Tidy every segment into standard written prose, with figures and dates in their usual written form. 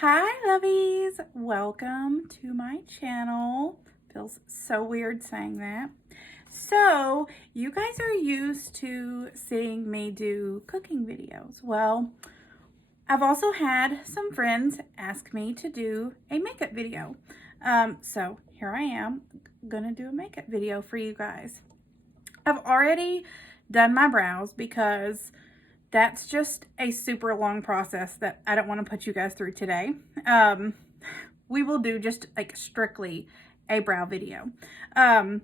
Hi lovies, welcome to my channel. Feels so weird saying that. So you guys are used to seeing me do cooking videos. Well, I've also had some friends ask me to do a makeup video. So here I am gonna do a makeup video for you guys. I've already done my brows because that's just a super long process that I don't want to put you guys through today. We will do just like strictly a brow video. I've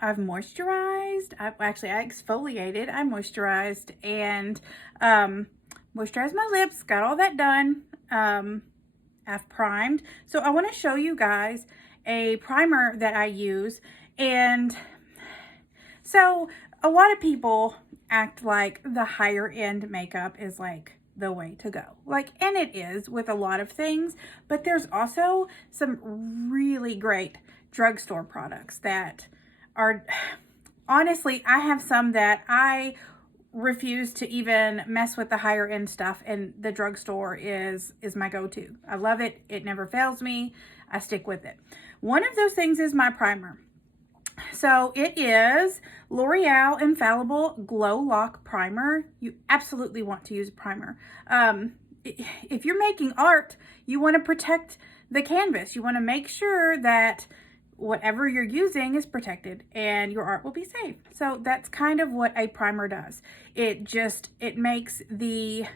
moisturized, I exfoliated, I moisturized, and moisturized my lips, got all that done. I've primed. So I want to show you guys a primer that I use. And so a lot of people act like the higher end makeup is like the way to go. And it is with a lot of things, but there's also some really great drugstore products that are, honestly, I have some that I refuse to even mess with the higher end stuff, and the drugstore is my go-to. I love it. It never fails me. I stick with it. One of those things is my primer. So it is L'Oreal Infallible Glow Lock Primer. You absolutely want to use a primer. If you're making art, you want to protect the canvas. You want to make sure that whatever you're using is protected and your art will be safe. So that's kind of what a primer does. It makes the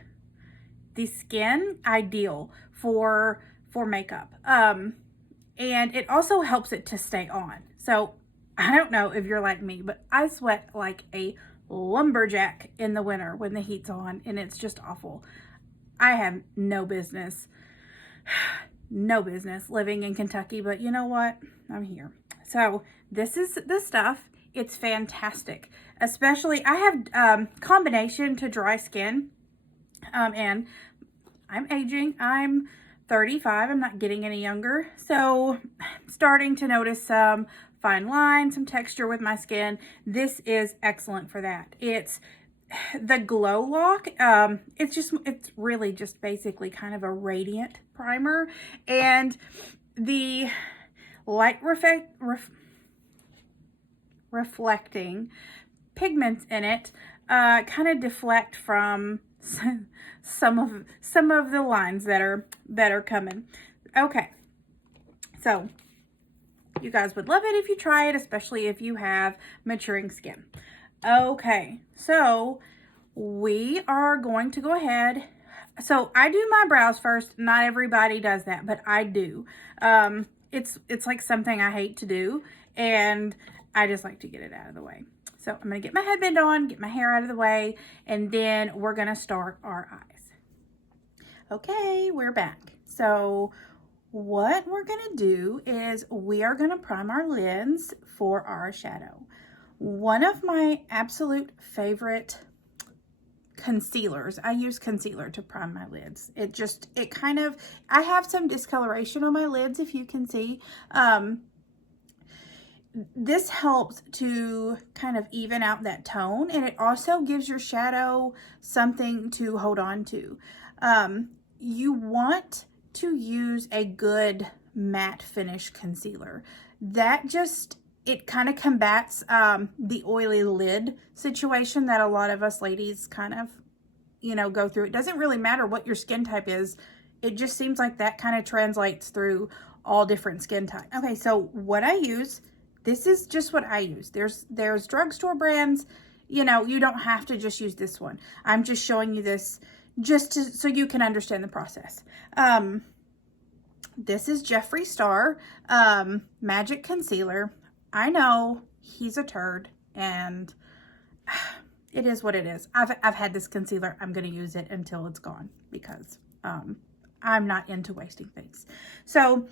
skin ideal for makeup. And it also helps it to stay on. So I don't know if you're like me, but I sweat like a lumberjack in the winter when the heat's on, and it's just awful. I have no business living in Kentucky, but you know what? I'm here. So this is the stuff. It's fantastic. Especially, I have combination to dry skin, and I'm aging. I'm 35. I'm not getting any younger. So I'm starting to notice some fine lines, some texture with my skin. This is excellent for that. It's the Glow Lock. It's really just basically kind of a radiant primer, and the light reflecting pigments in it kind of deflect from some of the lines that are coming. Okay, so you guys would love it if you try it, especially if you have maturing skin. Okay, so we are going to go ahead. So I do my brows first. Not everybody does that, but I do. It's like something I hate to do, and I just like to get it out of the way. So I'm going to get my headband on, get my hair out of the way, and then we're going to start our eyes. Okay, we're back. So what we're going to do is we are going to prime our lids for our shadow. One of my absolute favorite concealers, I use concealer to prime my lids. I have some discoloration on my lids, if you can see. This helps to kind of even out that tone, and it also gives your shadow something to hold on to. You want to use a good matte finish concealer. It kind of combats the oily lid situation that a lot of us ladies kind of, go through. It doesn't really matter what your skin type is. It just seems like that kind of translates through all different skin types. Okay, so what I use, this is just what I use. There's drugstore brands, you don't have to just use this one. I'm just showing you this so you can understand the process. This is Jeffree Star Magic Concealer. I know he's a turd, and it is what it is. I've had this concealer. I'm going to use it until it's gone because I'm not into wasting things. So,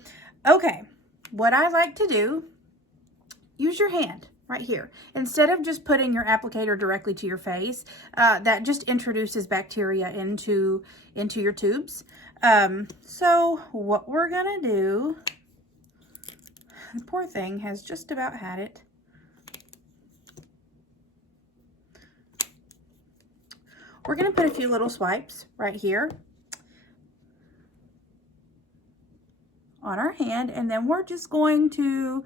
okay, what I like to do, use your hand right here. Instead of just putting your applicator directly to your face, that just introduces bacteria into your tubes. So what we're going to do, the poor thing has just about had it. We're going to put a few little swipes right here. on our hand, and then we're just going to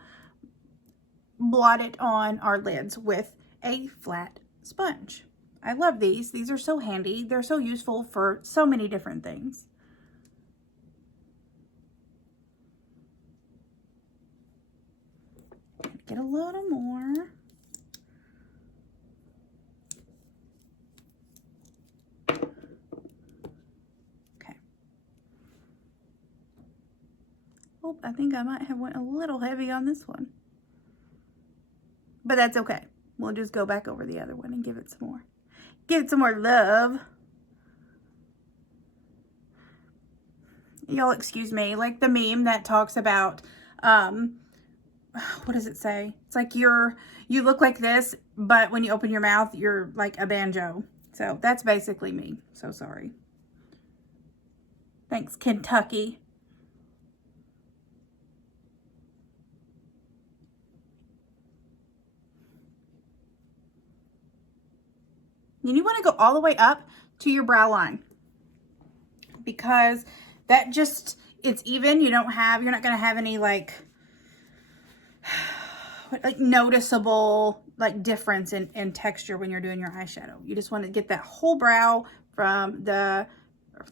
blot it on our lids with a flat sponge. I love these. These are so handy. They're so useful for so many different things. Get a little more. Okay. Oh, I think I might have went a little heavy on this one. But that's okay. We'll just go back over the other one and give it some more. Give it some more love. Y'all excuse me, like the meme that talks about, what does it say? It's like you look like this, but when you open your mouth, you're like a banjo. So that's basically me. So sorry. Thanks, Kentucky. And you want to go all the way up to your brow line, because that just, it's even. You're not going to have any like noticeable like difference in texture when you're doing your eyeshadow. You just want to get that whole brow from the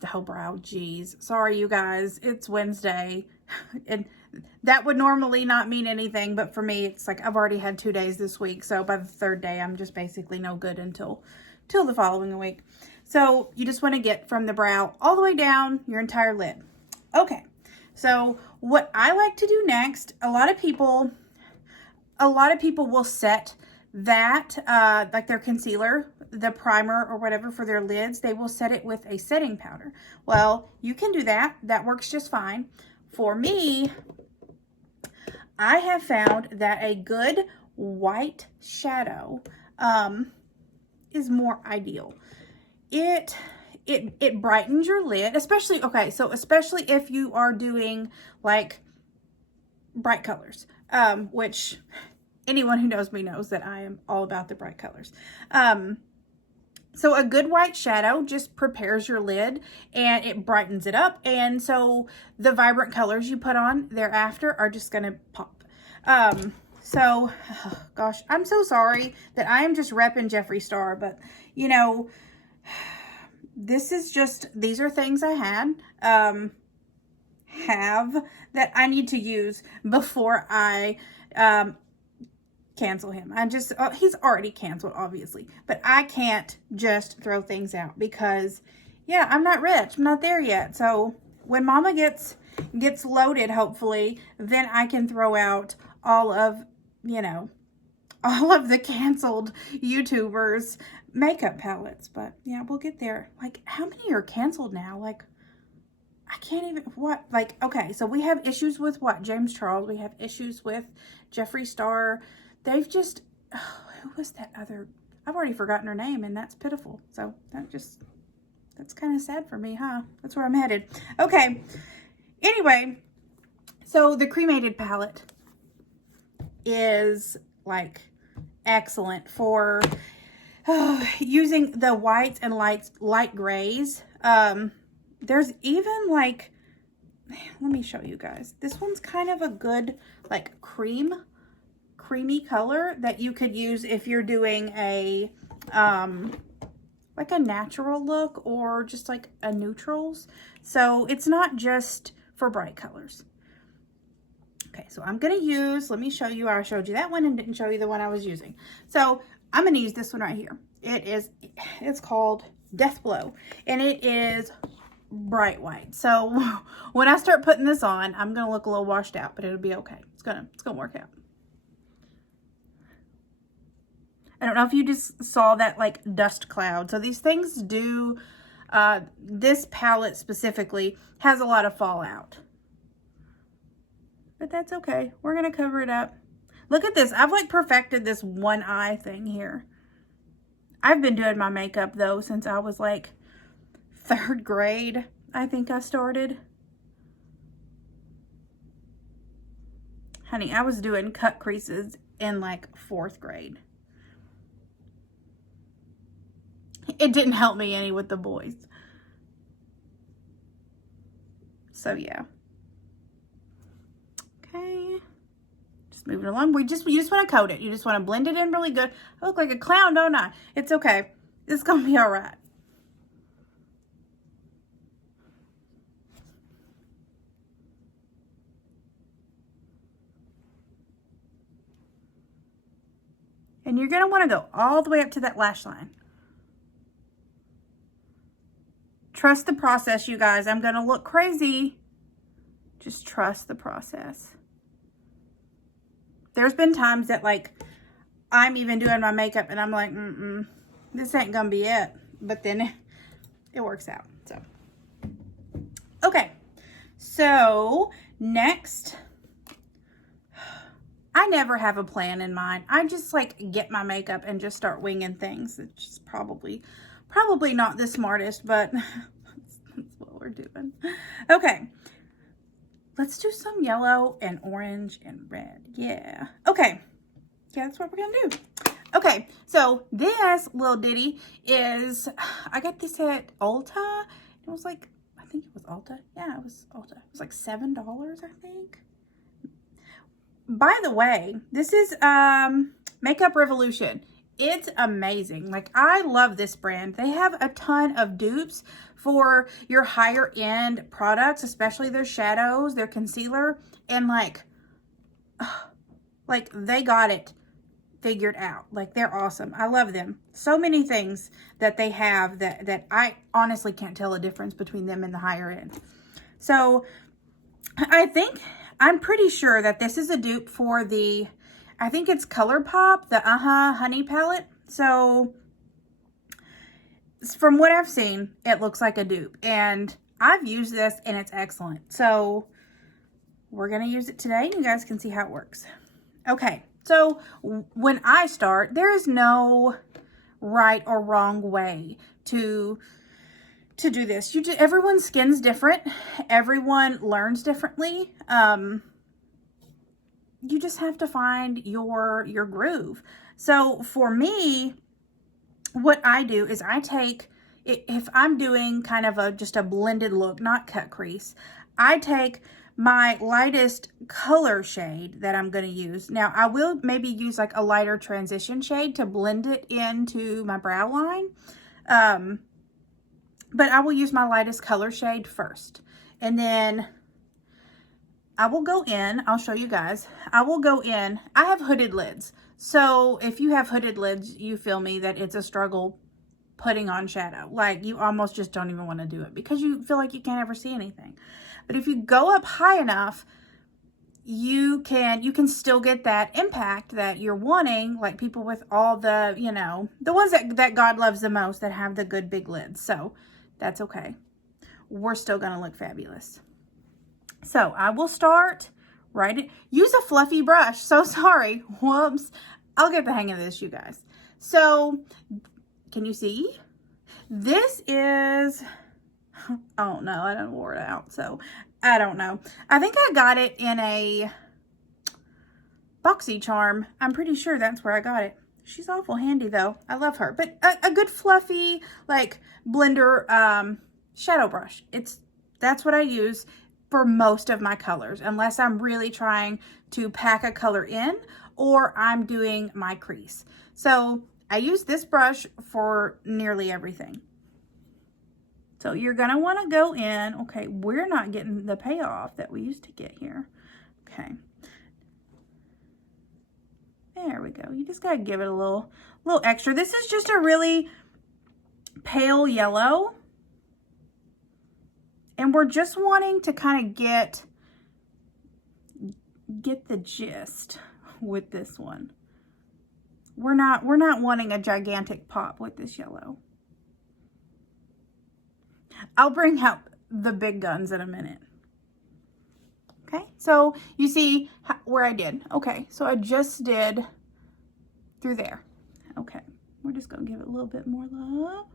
whole brow. Geez, sorry you guys, it's Wednesday and that would normally not mean anything, but for me it's like I've already had 2 days this week, so by the third day I'm just basically no good until the following week. So you just want to get from the brow all the way down your entire lid. Okay, so what I like to do next, a lot of people will set that, like their concealer, the primer or whatever for their lids, they will set it with a setting powder. Well, you can do that. That works just fine. For me, I have found that a good white shadow is more ideal. It brightens your lid, especially, okay, so especially if you are doing like bright colors, which anyone who knows me knows that I am all about the bright colors. So a good white shadow just prepares your lid and it brightens it up. And so the vibrant colors you put on thereafter are just going to pop. So, oh gosh, I'm so sorry that I am just repping Jeffree Star, but you know, these are things I have that I need to use before I, cancel him. He's already canceled, obviously, but I can't just throw things out because, yeah, I'm not rich. I'm not there yet. So when Mama gets loaded, hopefully, then I can throw out all of the canceled YouTubers' makeup palettes. But yeah, we'll get there. Like, how many are canceled now? Like, I can't even, what? Like, okay, so we have issues with what? James Charles. We have issues with Jeffree Star. They've just, who was that other? I've already forgotten her name, and that's pitiful. So that's kind of sad for me, huh? That's where I'm headed. Okay. Anyway, so the cremated palette is like excellent for using the whites and light grays. There's even like, let me show you guys. This one's kind of a good like creamy color that you could use if you're doing a like a natural look or just like a neutrals. So it's not just for bright colors. Okay, so I'm gonna use, let me show you, I showed you that one and didn't show you the one I was using. So I'm gonna use this one right here. It's called Death Blow, and it is bright white. So when I start putting this on, I'm gonna look a little washed out, but it'll be okay. It's gonna work out. I don't know if you just saw that like dust cloud. So these things do, this palette specifically has a lot of fallout. But that's okay. We're going to cover it up. Look at this. I've like perfected this one eye thing here. I've been doing my makeup though since I was like 3rd grade. I think I started. Honey, I was doing cut creases in like 4th grade. It didn't help me any with the boys. So yeah. Just moving along. You just want to coat it. You just want to blend it in really good. I look like a clown, don't I? It's okay. It's going to be all right. And you're going to want to go all the way up to that lash line. Trust the process, you guys. I'm going to look crazy. Just trust the process. There's been times that, like, I'm even doing my makeup and I'm like, this ain't going to be it. But then it works out. So, okay. So, next, I never have a plan in mind. I just like get my makeup and just start winging things. It's just probably not the smartest, but that's what we're doing. Okay. Let's do some yellow and orange and red. Yeah. Okay. Yeah, that's what we're going to do. Okay. So this little ditty is, I got this at Ulta. It was like, I think it was Ulta. Yeah, it was Ulta. It was like $7, I think. By the way, this is Makeup Revolution. It's amazing. Like, I love this brand. They have a ton of dupes for your higher end products, especially their shadows, their concealer, and like they got it figured out. Like, they're awesome. I love them. So many things that they have that I honestly can't tell a difference between them and the higher end. So I'm pretty sure that this is a dupe for the, I think it's ColourPop, the Honey palette. So from what I've seen, it looks like a dupe. And I've used this and it's excellent. So we're going to use it today. You guys can see how it works. Okay. So when I start, there is no right or wrong way to do this. Everyone's skin's different. Everyone learns differently. You just have to find your groove. So for me, what I do is I take, if I'm doing kind of just a blended look, not cut crease, I take my lightest color shade that I'm going to use. Now, I will maybe use like a lighter transition shade to blend it into my brow line. But I will use my lightest color shade first. And then I will go in. I'll show you guys. I will go in. I have hooded lids. So if you have hooded lids, you feel me that it's a struggle putting on shadow. Like, you almost just don't even want to do it because you feel like you can't ever see anything. But if you go up high enough, you can still get that impact that you're wanting, like people with all the, you know, the ones that God loves the most, that have the good big lids. So that's okay. We're still going to look fabulous. So I will start use a fluffy brush. So sorry. Whoops. I'll get the hang of this, you guys. So can you see? This is, oh no, I didn't wore it out. So I don't know. I think I got it in a BoxyCharm. I'm pretty sure that's where I got it. She's awful handy though. I love her. But a good fluffy, like, blender shadow brush. That's what I use for most of my colors, unless I'm really trying to pack a color in or I'm doing my crease. So I use this brush for nearly everything. So you're gonna wanna go in. Okay, we're not getting the payoff that we used to get here. Okay. There we go. You just gotta give it a little extra. This is just a really pale yellow. And we're just wanting to kind of get the gist with this one. We're not wanting a gigantic pop with this yellow. I'll bring out the big guns in a minute. Okay, so you see where I did. Okay, so I just did through there. Okay, we're just gonna give it a little bit more love.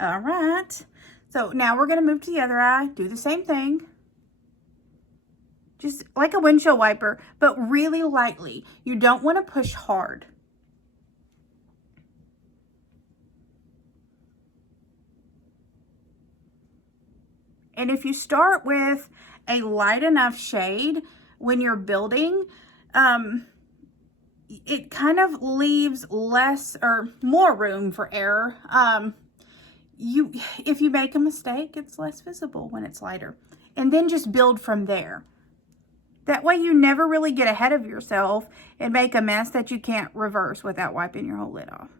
All right, so now we're gonna move to the other eye, do the same thing. Just like a windshield wiper, but really lightly. You don't wanna push hard. And if you start with a light enough shade when you're building, it kind of leaves less or more room for error. If you make a mistake, it's less visible when it's lighter. And then just build from there. That way you never really get ahead of yourself and make a mess that you can't reverse without wiping your whole lid off.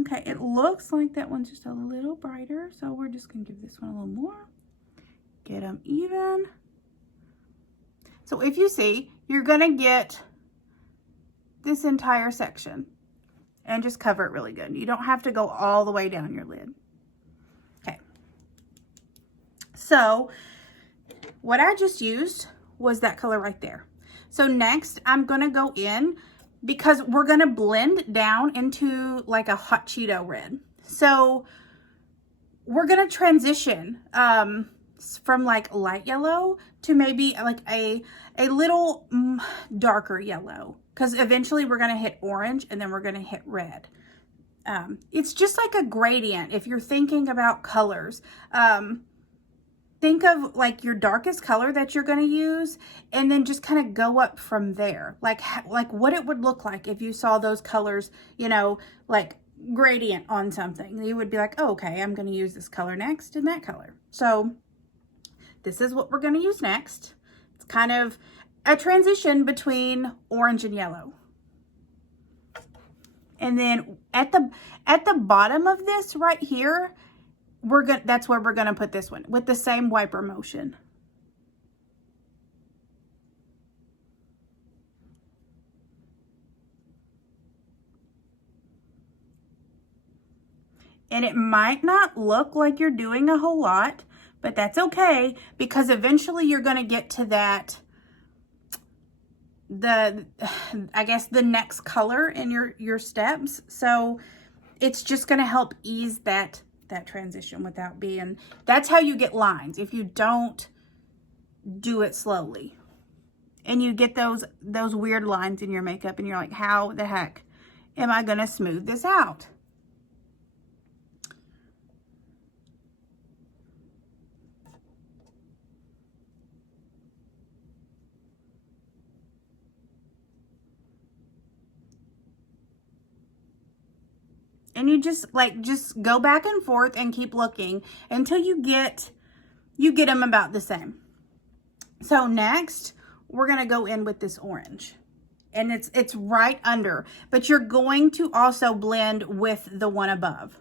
Okay, it looks like that one's just a little brighter, so we're just gonna give this one a little more. Get them even. So if you see, you're gonna get this entire section and just cover it really good. You don't have to go all the way down your lid. Okay. So what I just used was that color right there. So next I'm gonna go in, because we're gonna blend down into like a hot Cheeto red. So we're gonna transition from like light yellow to maybe like a little darker yellow, because eventually we're gonna hit orange and then we're gonna hit red. It's just like a gradient if you're thinking about colors. Think of like your darkest color that you're going to use, and then just kind of go up from there. Like what it would look like if you saw those colors, you know, like gradient on something. You would be like, oh, okay, I'm going to use this color next and that color. So this is what we're going to use next. It's kind of a transition between orange and yellow. And then at the bottom of this right here, that's where we're gonna put this one with the same wiper motion. And it might not look like you're doing a whole lot, but that's okay, because eventually you're gonna get to that, I guess the next color in your steps. So it's just gonna help ease that transition without being, that's how you get lines if you don't do it slowly. And you get those weird lines in your makeup and you're like, how the heck am I gonna smooth this out? And you just go back and forth and keep looking until you get them about the same. So next, we're gonna go in with this orange. And it's right under, but you're going to also blend with the one above.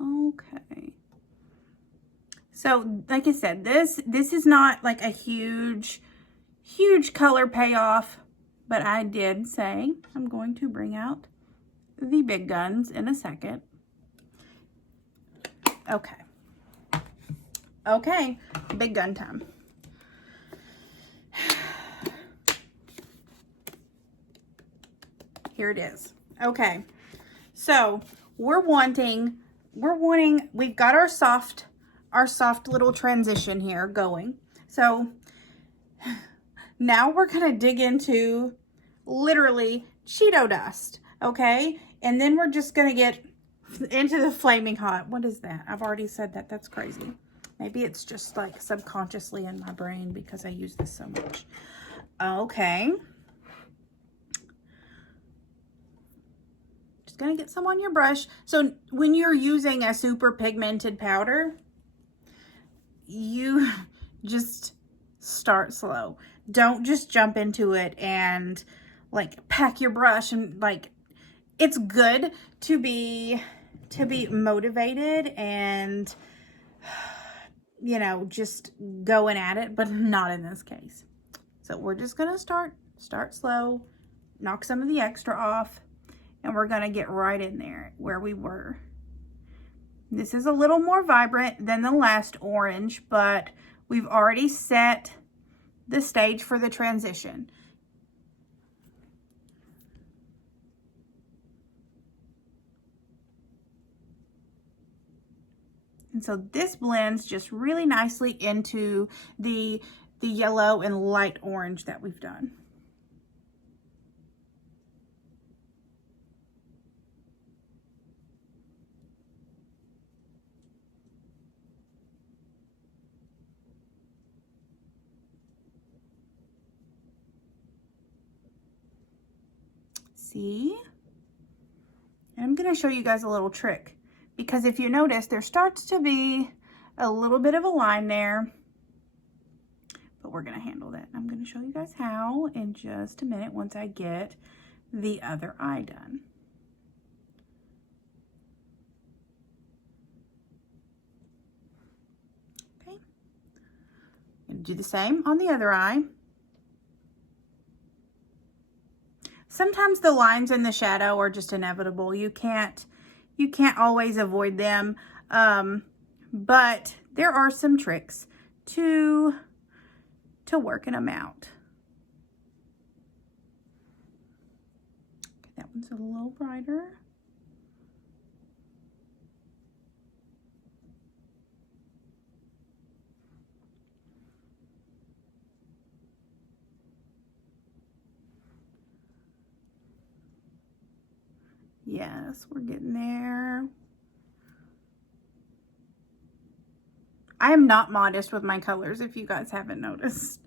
Okay. So like I said, this is not like a huge color payoff, but I did say I'm going to bring out the big guns in a second. Okay. Okay, big gun time. Here it is. Okay. So we're wanting, we've got our soft little transition here going. So now we're going to dig into literally Cheeto dust. Okay. And then we're just going to get into the flaming hot. What is that? I've already said that. That's crazy. Maybe it's just like subconsciously in my brain because I use this so much. Okay. Just gonna get some on your brush. So when you're using a super pigmented powder, you just start slow. Don't just jump into it and like pack your brush and like it's good to be motivated and, you know, just going at it, but not in this case. So we're just gonna start slow, knock some of the extra off, and we're gonna get right in there where we were. This is a little more vibrant than the last orange, but we've already set the stage for the transition. And so this blends just really nicely into the yellow and light orange that we've done. See? And I'm going to show you guys a little trick, because if you notice, there starts to be a little bit of a line there, but we're going to handle that. I'm going to show you guys how in just a minute once I get the other eye done. Okay. And do the same on the other eye. Sometimes the lines in the shadow are just inevitable. You can't always avoid them, but there are some tricks to working them out. Okay, that one's a little brighter. Yes, we're getting there. I am not modest with my colors, if you guys haven't noticed.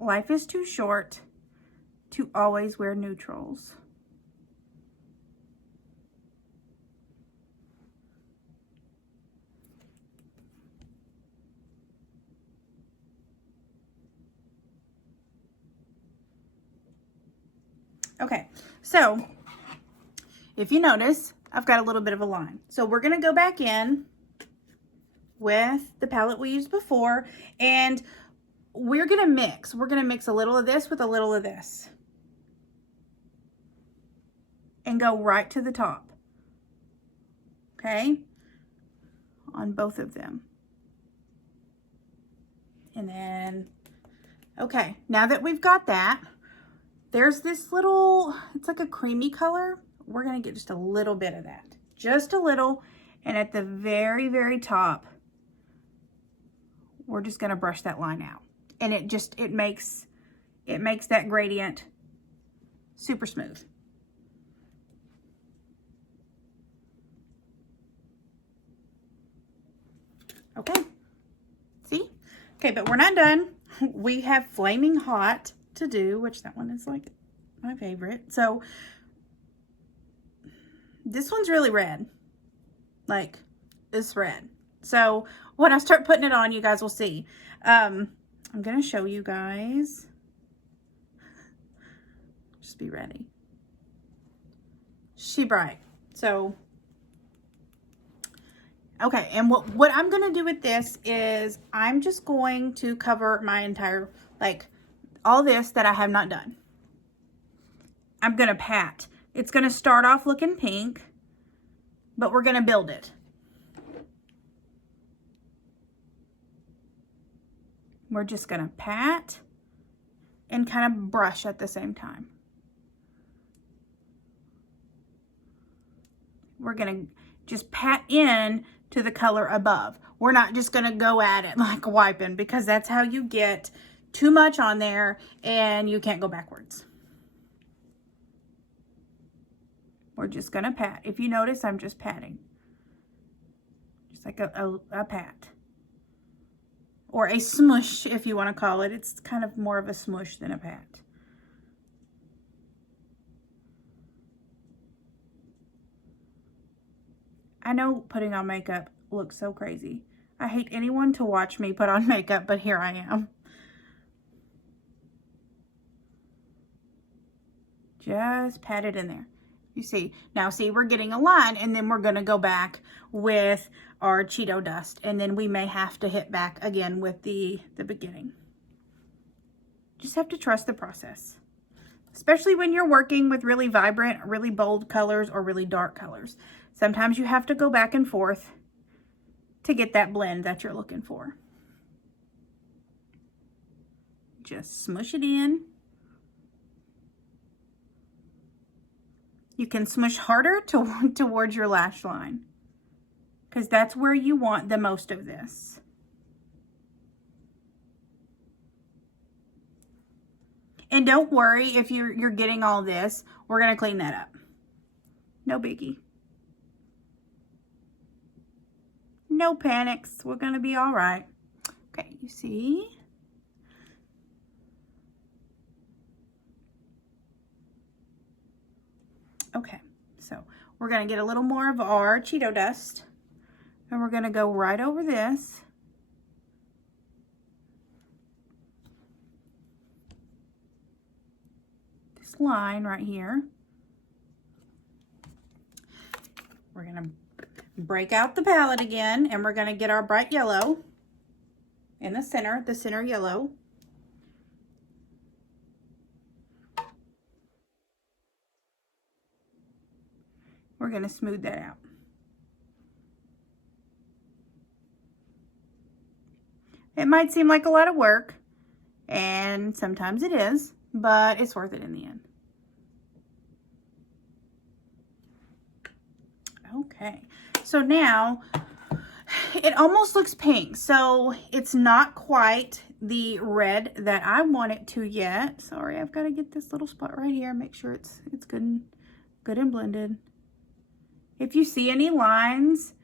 Life is too short to always wear neutrals. Okay, so if you notice, I've got a little bit of a line. So we're gonna go back in with the palette we used before, and we're gonna mix. We're gonna mix a little of this with a little of this and go right to the top, okay? On both of them. And then, okay, now that we've got that, there's this little, it's like a creamy color. We're gonna get just a little bit of that, just a little. And at the very, very top, we're just gonna brush that line out. And it makes that gradient super smooth. Okay, see? Okay, but we're not done. We have Flaming Hot to do, which that one is like my favorite. So this one's really red. Like, it's red. So when I start putting it on, you guys will see. I'm gonna show you guys. Just be ready. She bright. So okay, and what I'm gonna do with this is I'm just going to cover my entire, like, all this that I have not done. I'm gonna pat. It's gonna start off looking pink, but we're gonna build it. We're just gonna pat and kind of brush at the same time. We're gonna just pat in to the color above. We're not just gonna go at it like wiping, because that's how you get too much on there and you can't go backwards. We're just gonna pat. If you notice, I'm just patting. Just like a pat. Or a smush, if you want to call it. It's kind of more of a smush than a pat. I know putting on makeup looks so crazy. I hate anyone to watch me put on makeup, but here I am. Just pat it in there. You see, now see, we're getting a line, and then we're gonna go back with our Cheeto dust, and then we may have to hit back again with the beginning. Just have to trust the process, especially when you're working with really vibrant, really bold colors or really dark colors. Sometimes you have to go back and forth to get that blend that you're looking for. Just smush it in. You can smush harder towards your lash line, because that's where you want the most of this. And don't worry if you're getting all this. We're going to clean that up. No biggie. No panics. We're going to be all right. Okay, you see? Okay, so we're going to get a little more of our Cheeto dust, and we're going to go right over this. This line right here. We're going to break out the palette again, and we're going to get our bright yellow in the center yellow. We're going to smooth that out. It might seem like a lot of work, and sometimes it is, but it's worth it in the end. Okay, so now it almost looks pink, so it's not quite the red that I want it to yet. Sorry, I've got to get this little spot right here, make sure it's good and blended. If you see any lines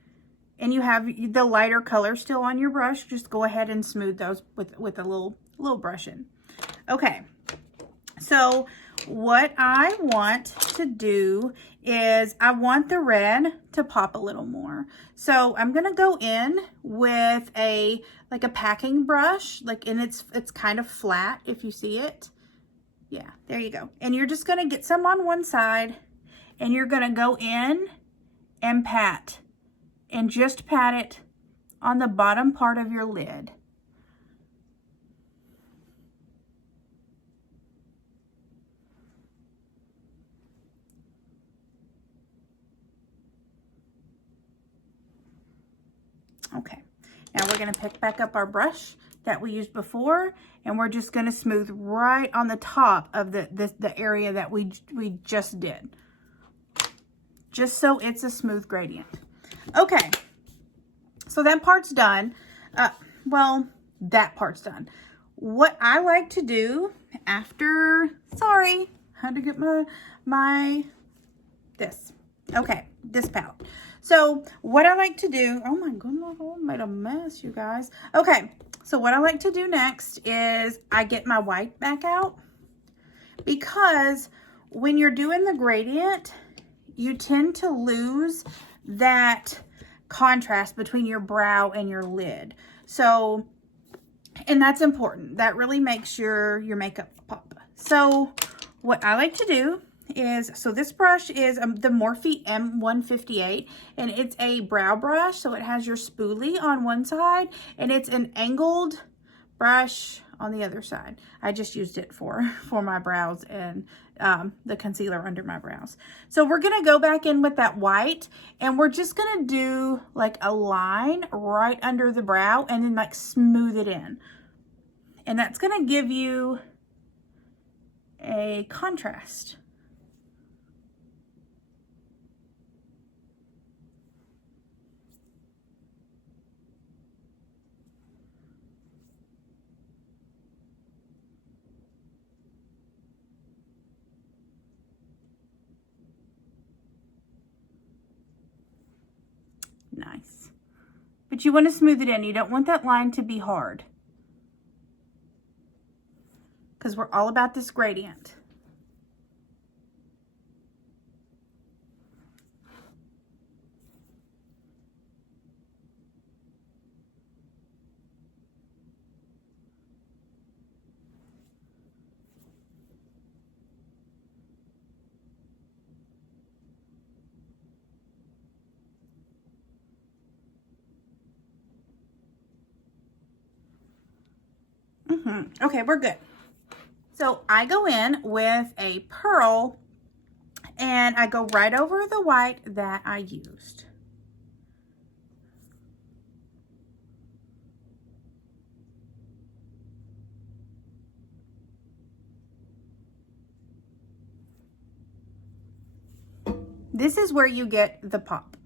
and you have the lighter color still on your brush, just go ahead and smooth those with a little brushing. Okay, so what I want to do is I want the red to pop a little more. So I'm gonna go in with like a packing brush, and it's kind of flat if you see it. Yeah, there you go. And you're just gonna get some on one side, and you're gonna go in and pat, and just pat it on the bottom part of your lid. Okay, now we're going to pick back up our brush that we used before, and we're just going to smooth right on the top of the area that we just did, just so it's a smooth gradient. Okay, so that part's done. Well, that part's done. What I like to do after, sorry, had to get this palette. So what I like to do, oh my goodness, I made a mess, you guys. Okay, so what I like to do next is I get my white back out, because when you're doing the gradient, you tend to lose that contrast between your brow and your lid. So, and that's important. That really makes your makeup pop. So what I like to do is, so this brush is the Morphe M158, and it's a brow brush. So it has your spoolie on one side, and it's an angled brush on the other side. I just used it for my brows and the concealer under my brows. So we're gonna go back in with that white, and we're just gonna do like a line right under the brow, and then like smooth it in. And that's gonna give you a contrast. Nice. But you want to smooth it in. You don't want that line to be hard, because we're all about this gradient. Okay, we're good. So I go in with a pearl and I go right over the white that I used. This is where you get the pop.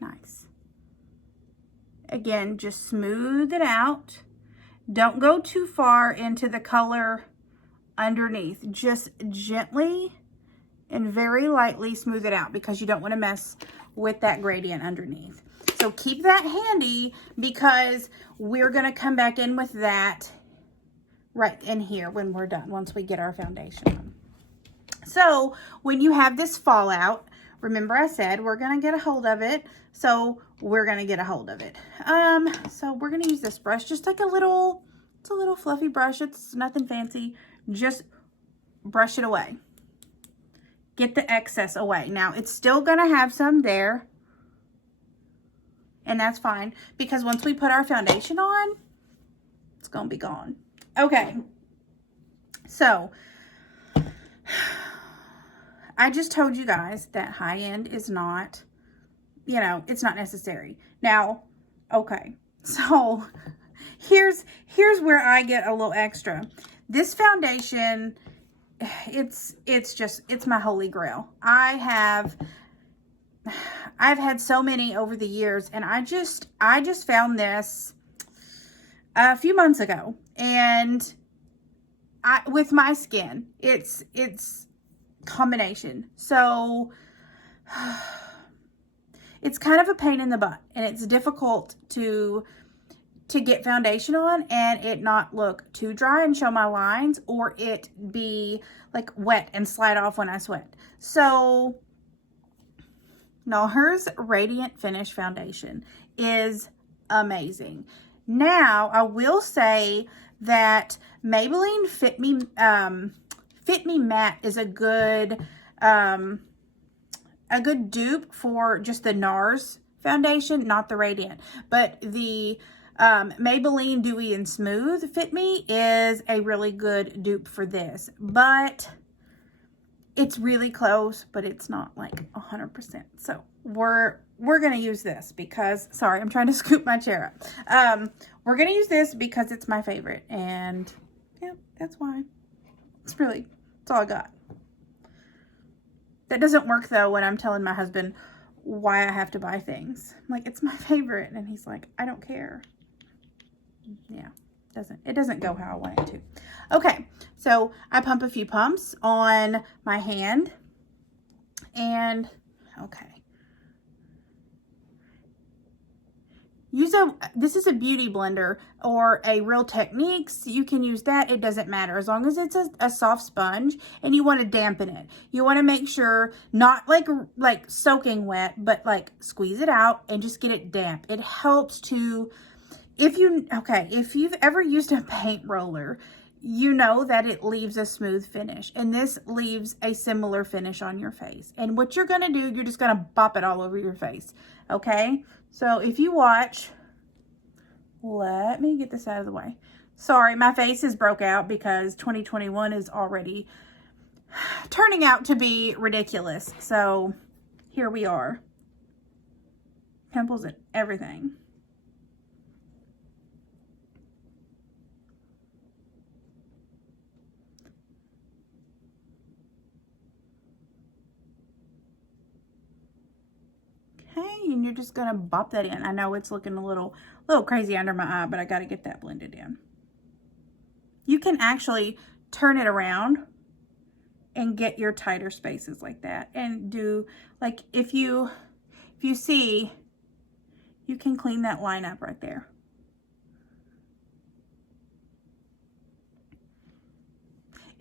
Nice. Again, just smooth it out. Don't go too far into the color underneath. Just gently and very lightly smooth it out because you don't want to mess with that gradient underneath. So keep that handy because we're going to come back in with that right in here when we're done, once we get our foundation on. So when you have this fallout, remember I said we're going to get a hold of it. So we're going to get a hold of it. So we're going to use this brush, just like it's a little fluffy brush. It's nothing fancy. Just brush it away. Get the excess away. Now it's still going to have some there. And that's fine because once we put our foundation on, it's going to be gone. Okay. So I just told you guys that high end is not, it's not necessary. Now, okay. So here's where I get a little extra. This foundation, it's my holy grail. I've had so many over the years, and I just found this a few months ago, and with my skin, it's combination. So it's kind of a pain in the butt, and it's difficult to get foundation on and it not look too dry and show my lines, or it be like wet and slide off when I sweat. So NARS Radiant Finish Foundation is amazing. Now, I will say that Maybelline Fit Me Matte is a good dupe for just the NARS foundation, not the Radiant. But the Maybelline Dewy and Smooth Fit Me is a really good dupe for this. But it's really close, but it's not like 100%. So we're going to use this because, sorry, I'm trying to scoop my chair up. We're going to use this because it's my favorite. And yeah, that's why. It's all I got. That doesn't work though when I'm telling my husband why I have to buy things. I'm like, it's my favorite. And he's like, I don't care. Yeah, it doesn't go how I want it to. Okay, so I pump a few pumps on my hand. And, okay. This is a beauty blender or a Real Techniques. You can use that. It doesn't matter as long as it's a soft sponge and you want to dampen it. You want to make sure not like soaking wet, but like squeeze it out and just get it damp. It helps to, if you've ever used a paint roller, you know that it leaves a smooth finish, and this leaves a similar finish on your face. And what you're going to do, you're just going to bop it all over your face. Okay. So if you watch, let me get this out of the way. Sorry, my face is broke out because 2021 is already turning out to be ridiculous. So here we are. Pimples and everything. And you're just gonna bop that in. I know it's looking a little crazy under my eye, but I got to get that blended in. You can actually turn it around and get your tighter spaces like that, and do like if you see, you can clean that line up right there.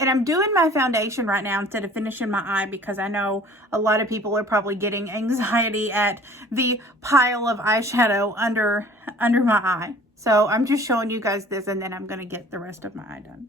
And I'm doing my foundation right now instead of finishing my eye because I know a lot of people are probably getting anxiety at the pile of eyeshadow under my eye. So I'm just showing you guys this, and then I'm going to get the rest of my eye done.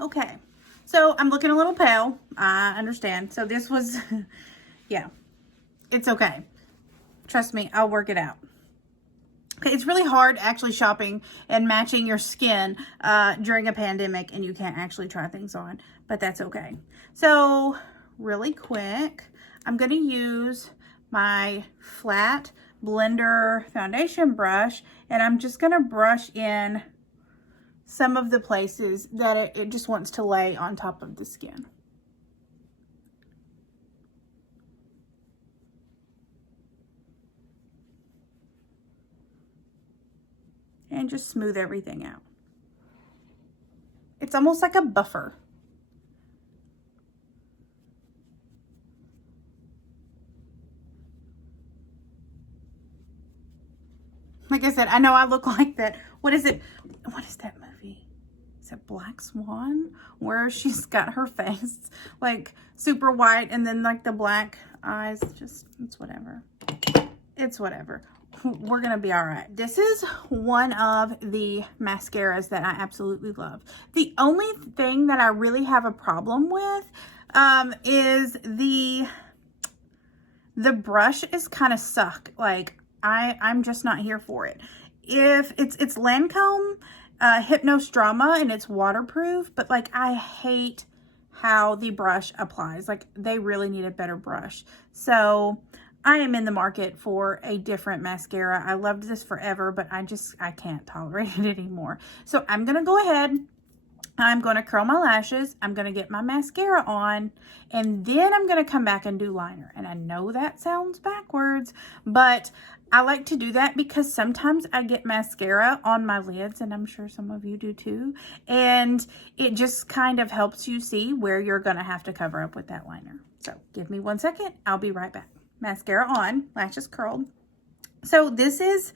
Okay, so I'm looking a little pale. I understand. So this was, yeah, it's okay. Trust me, I'll work it out. Okay, it's really hard actually shopping and matching your skin during a pandemic, and you can't actually try things on, but that's okay. So really quick, I'm going to use my flat blender foundation brush, and I'm just going to brush in some of the places that it just wants to lay on top of the skin. And just smooth everything out. It's almost like a buffer. Like I said, I know I look like that. What is it? What is that movie? Is it Black Swan? Where she's got her face like super white and then like the black eyes. Just, it's whatever. It's whatever. We're going to be all right. This is one of the mascaras that I absolutely love. The only thing that I really have a problem with is the brush is kind of suck. Like, I'm just not here for it. If it's Lancome Hypnose Drama, and it's waterproof, but like I hate how the brush applies. Like, they really need a better brush. So I am in the market for a different mascara. I loved this forever, but I can't tolerate it anymore. So I'm gonna go ahead. I'm going to curl my lashes, I'm going to get my mascara on, and then I'm going to come back and do liner. And I know that sounds backwards, but I like to do that because sometimes I get mascara on my lids, and I'm sure some of you do too, and it just kind of helps you see where you're going to have to cover up with that liner. So give me 1 second, I'll be right back. Mascara on, lashes curled. So this is,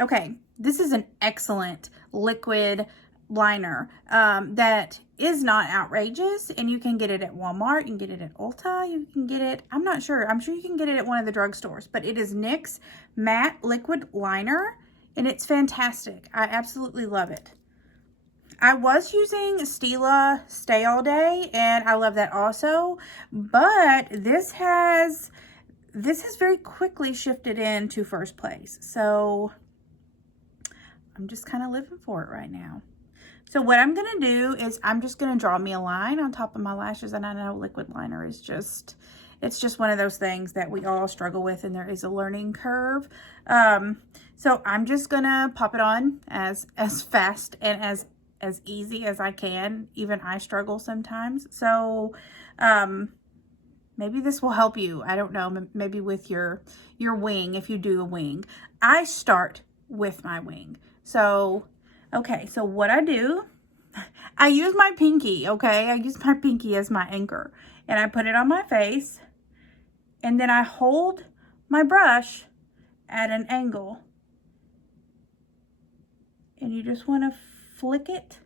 okay, this is an excellent liquid liner that is not outrageous, and you can get it at Walmart, you can get it at Ulta, you can get it, I'm sure you can get it at one of the drugstores, but it is NYX matte liquid liner, and it's fantastic. I absolutely love it. I was using Stila Stay All Day, and I love that also, but this has very quickly shifted into first place, so I'm just kind of living for it right now. So what I'm going to do is I'm just going to draw me a line on top of my lashes. And I know liquid liner is just, it's just one of those things that we all struggle with, and there is a learning curve. So I'm just going to pop it on as fast and as easy as I can. Even I struggle sometimes. So maybe this will help you. I don't know, maybe with your wing, if you do a wing. I start with my wing. So, okay, so what I do, I use my pinky, okay? I use my pinky as my anchor. And I put it on my face. And then I hold my brush at an angle. And you just want to flick it.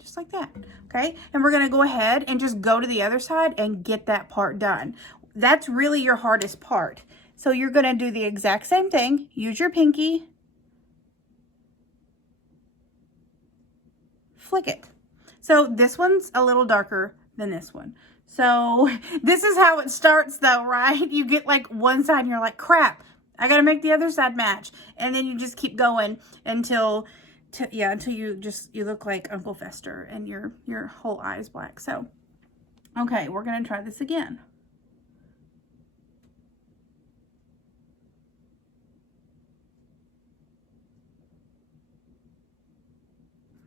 Just like that, okay? And we're gonna go ahead and just go to the other side and get that part done. That's really your hardest part. So you're gonna do the exact same thing. Use your pinky. Flick it. So this one's a little darker than this one. So this is how it starts though, right? You get like one side and you're like, crap, I gotta make the other side match. And then you just keep going until you look like Uncle Fester and your whole eye is black. So, okay, we're gonna try this again.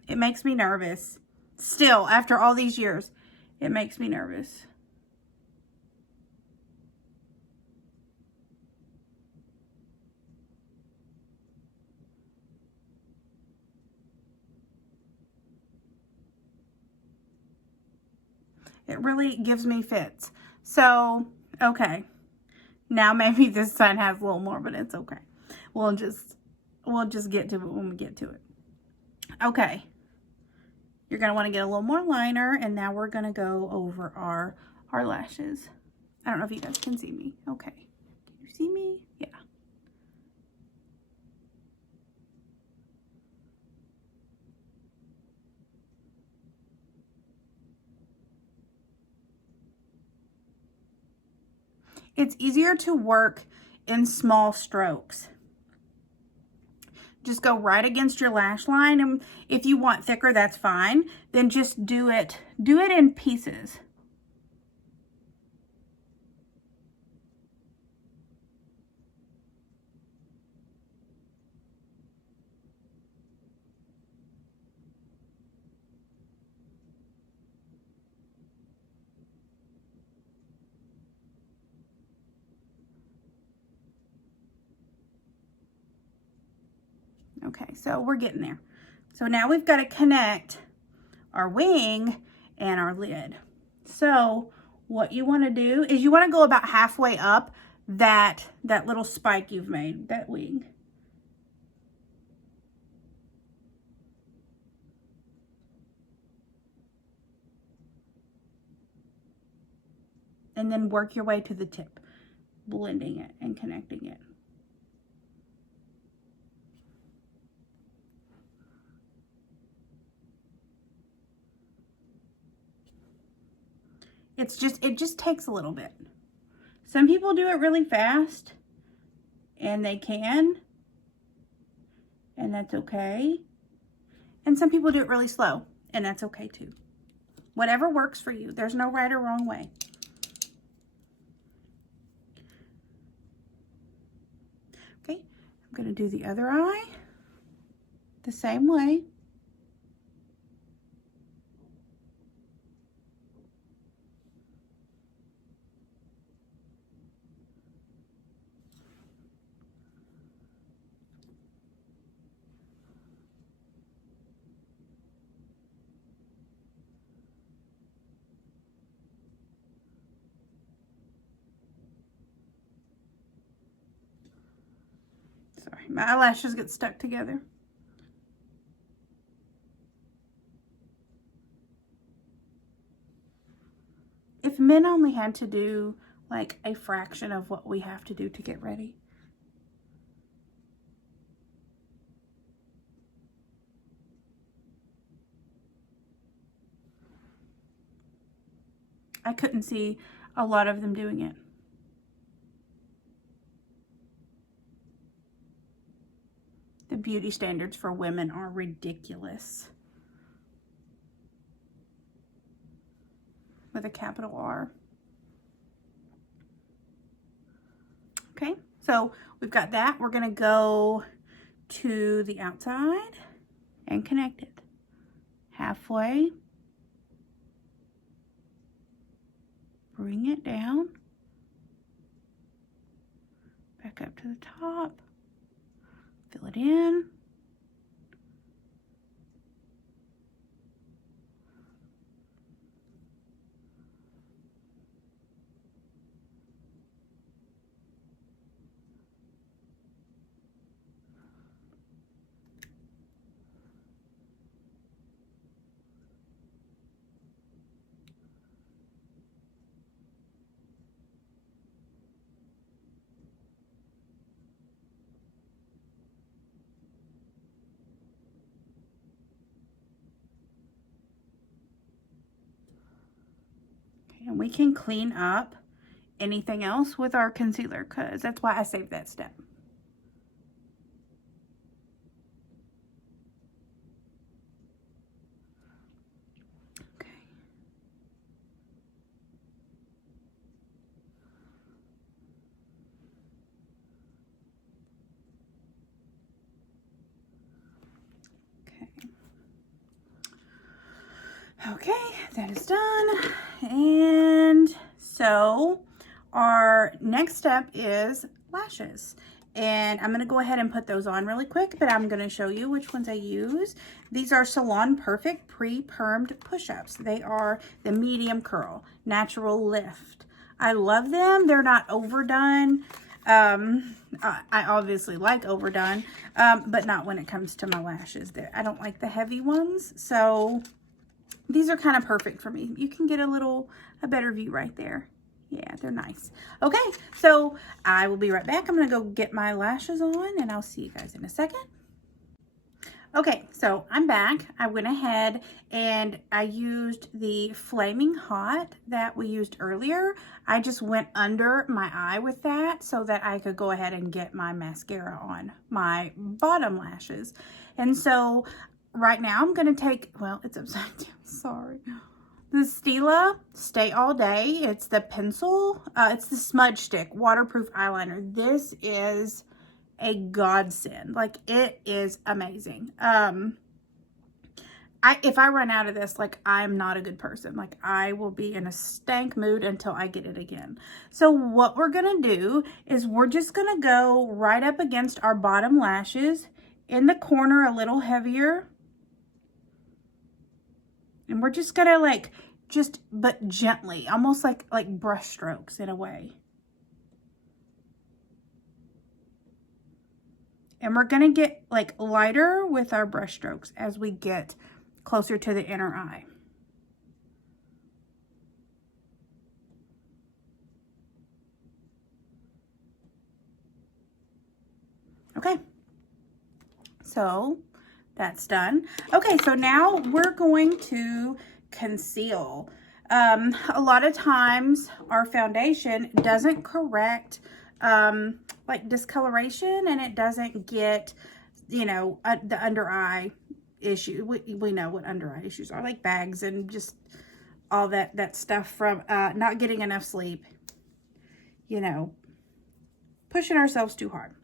It makes me nervous. Still, after all these years, it makes me nervous. It really gives me fits. So, okay. Now maybe this side has a little more, but it's okay. We'll just get to it when we get to it. Okay. You're going to want to get a little more liner, and now we're going to go over our lashes. I don't know if you guys can see me. Okay. Can you see me? Yeah. It's easier to work in small strokes. Just go right against your lash line, and if you want thicker, that's fine. Then just do it in pieces. Okay, so we're getting there. So now we've got to connect our wing and our lid. So what you want to do is you want to go about halfway up that little spike you've made, that wing. And then work your way to the tip, blending it and connecting it. It just takes a little bit. Some people do it really fast, and they can, and that's okay. And some people do it really slow, and that's okay too. Whatever works for you. There's no right or wrong way. Okay, I'm gonna do the other eye the same way. Sorry, my eyelashes get stuck together. If men only had to do like a fraction of what we have to do to get ready. I couldn't see a lot of them doing it. The beauty standards for women are ridiculous. With a capital R. Okay, so we've got that. We're gonna go to the outside and connect it. Halfway. Bring it down. Back up to the top. Fill it in. And we can clean up anything else with our concealer, because that's why I saved that step. Okay. Okay, that is done. And so our next step is lashes. And I'm going to go ahead and put those on really quick, but I'm going to show you which ones I use. These are Salon Perfect Pre-Permed Push-Ups. They are the medium curl, natural lift. I love them. They're not overdone. I obviously like overdone, but not when it comes to my lashes. I don't like the heavy ones, so these are kind of perfect for me. You can get a better view right there. Yeah, they're nice. Okay, so I will be right back. I'm gonna go get my lashes on and I'll see you guys in a second. Okay, so I'm back. I went ahead and I used the Flaming Hot that we used earlier. I just went under my eye with that so that I could go ahead and get my mascara on my bottom lashes. And so right now I'm gonna take, well, it's upside down, sorry. The Stila Stay All Day. It's the pencil, it's the smudge stick waterproof eyeliner. This is a godsend. Like, it is amazing. If I run out of this, like, I'm not a good person. Like, I will be in a stank mood until I get it again. So what we're gonna do is we're just gonna go right up against our bottom lashes, in the corner a little heavier. And we're just gonna but gently, almost like brush strokes in a way. And we're gonna get like lighter with our brush strokes as we get closer to the inner eye. Okay, so that's done. Okay, so now we're going to conceal. A lot of times our foundation doesn't correct like discoloration, and it doesn't get, you know, the under eye issue. We know what under eye issues are, like bags and just all that stuff from not getting enough sleep, you know, pushing ourselves too hard.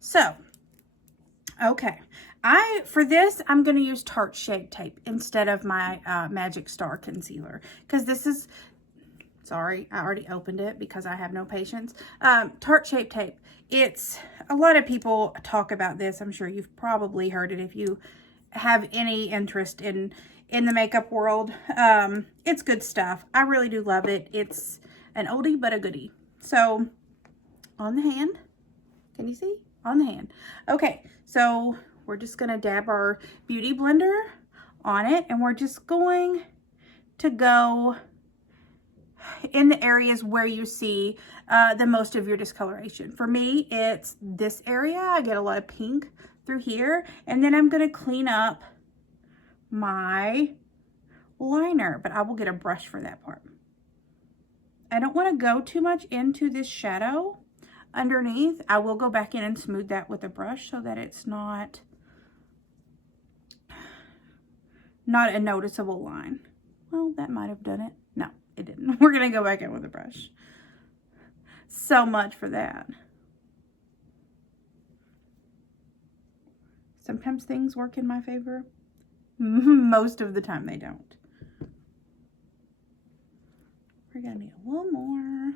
So, okay, for this, I'm going to use Tarte Shape Tape instead of my Magic Star Concealer, because this is, sorry, I already opened it because I have no patience. Tarte Shape Tape. It's, a lot of people talk about this. I'm sure you've probably heard it if you have any interest in the makeup world. It's good stuff. I really do love it. It's an oldie but a goodie. So, on the hand, can you see? On the hand. Okay, so we're just gonna dab our beauty blender on it, and we're just going to go in the areas where you see the most of your discoloration. For me, it's this area. I get a lot of pink through here, and then I'm gonna clean up my liner, but I will get a brush for that part. I don't want to go too much into this shadow underneath. I will go back in and smooth that with a brush so that it's not not a noticeable line. Well, that might have done it. No, it didn't. We're going to go back in with a brush. So much for that. Sometimes things work in my favor. Most of the time they don't. We're going to need a little more.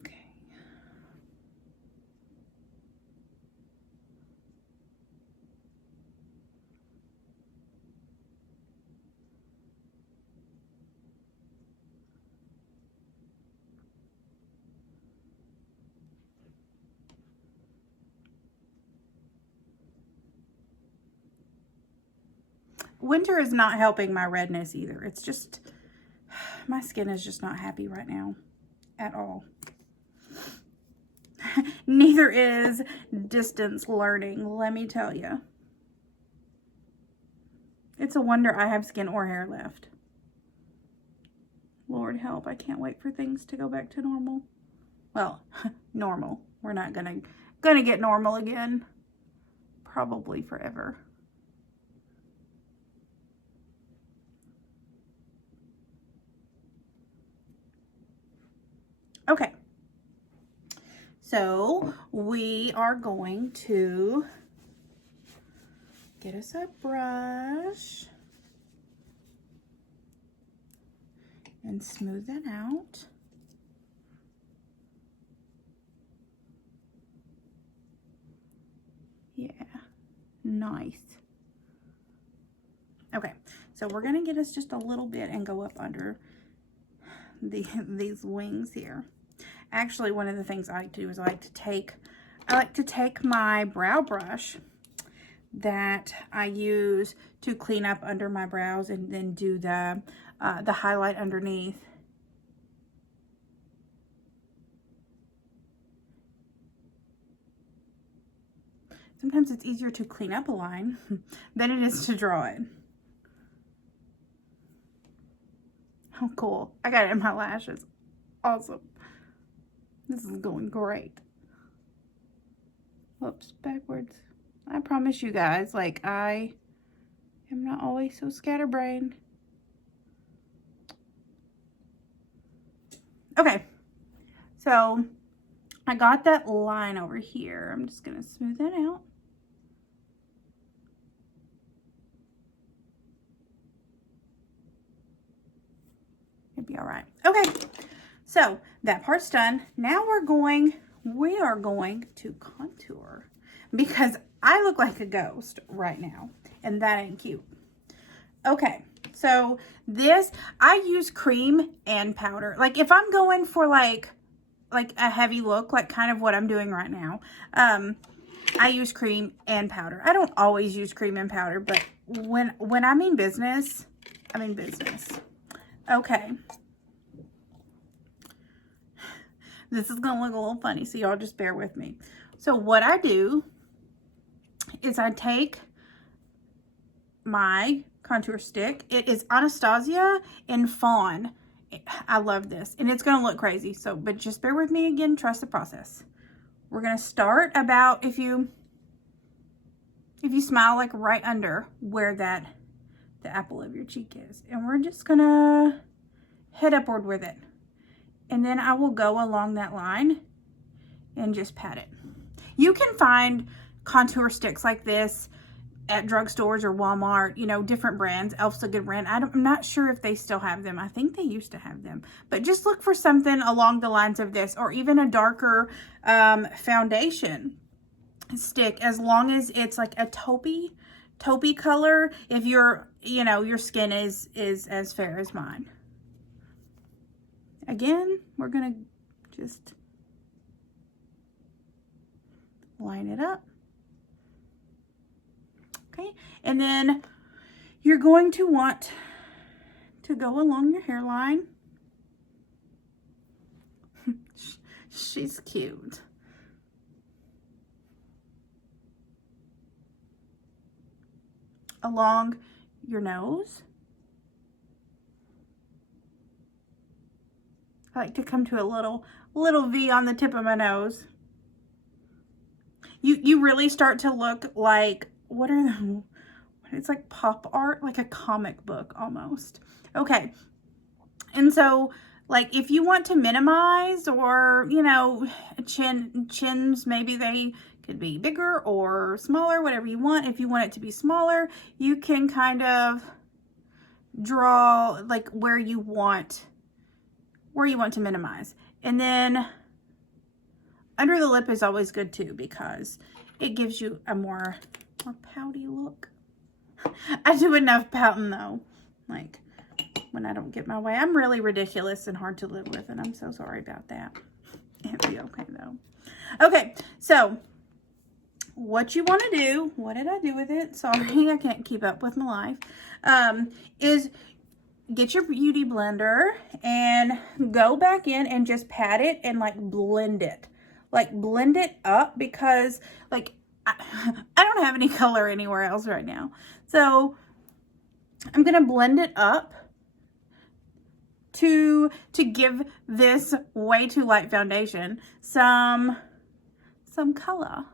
Okay. Winter is not helping my redness either. It's just, my skin is just not happy right now at all. Neither is distance learning, let me tell you. It's a wonder I have skin or hair left. Lord help, I can't wait for things to go back to normal. Well, normal. We're not gonna get normal again. Probably forever. Okay, so we are going to get us a brush and smooth that out. Yeah, nice. Okay, so we're gonna get us just a little bit and go up under these wings here. Actually, one of the things I like to do is I like to take my brow brush that I use to clean up under my brows and then do the highlight underneath. Sometimes it's easier to clean up a line than it is to draw it. Oh, cool. I got it in my lashes. Awesome. This is going great. Whoops, backwards. I promise you guys, like, I am not always so scatterbrained. Okay, so I got that line over here. I'm just gonna smooth that out. It'd be all right. Okay, so that part's done. Now we are going to contour because I look like a ghost right now and that ain't cute. Okay, so this, I use cream and powder. Like if I'm going for like a heavy look, like kind of what I'm doing right now, I use cream and powder. I don't always use cream and powder, but when I mean business, I mean business. Okay. This is going to look a little funny, so y'all just bear with me. So what I do is I take my contour stick. It is Anastasia in Fawn. I love this, and it's going to look crazy. So, but just bear with me again. Trust the process. We're going to start about, if you smile, like right under where the apple of your cheek is. And we're just going to head upward with it. And then I will go along that line and just pat it. You can find contour sticks like this at drugstores or Walmart, you know, different brands. Elf's a good brand. I'm not sure if they still have them. I think they used to have them. But just look for something along the lines of this, or even a darker foundation stick, as long as it's like a taupey color, if your skin is as fair as mine. Again, we're gonna just line it up. Okay, and then you're going to want to go along your hairline. She's cute. Along your nose. I like to come to a little V on the tip of my nose. you really start to look like, what are the, it's like pop art, like a comic book almost. Okay. And so, like, if you want to minimize, or, you know, chins, maybe they could be bigger or smaller, whatever you want. If you want it to be smaller, you can kind of draw like where you want to minimize. And then under the lip is always good too, because it gives you a more pouty look. I do enough pouting though, like when I don't get my way. I'm really ridiculous and hard to live with, and I'm so sorry about that. It'll be okay though. Okay, so what you want to do, what did I do with it? Sorry, I can't keep up with my life. Is get your beauty blender and go back in and just pat it and like blend it. Like blend it up, because like I don't have any color anywhere else right now. So I'm going to blend it up to give this way too light foundation some color.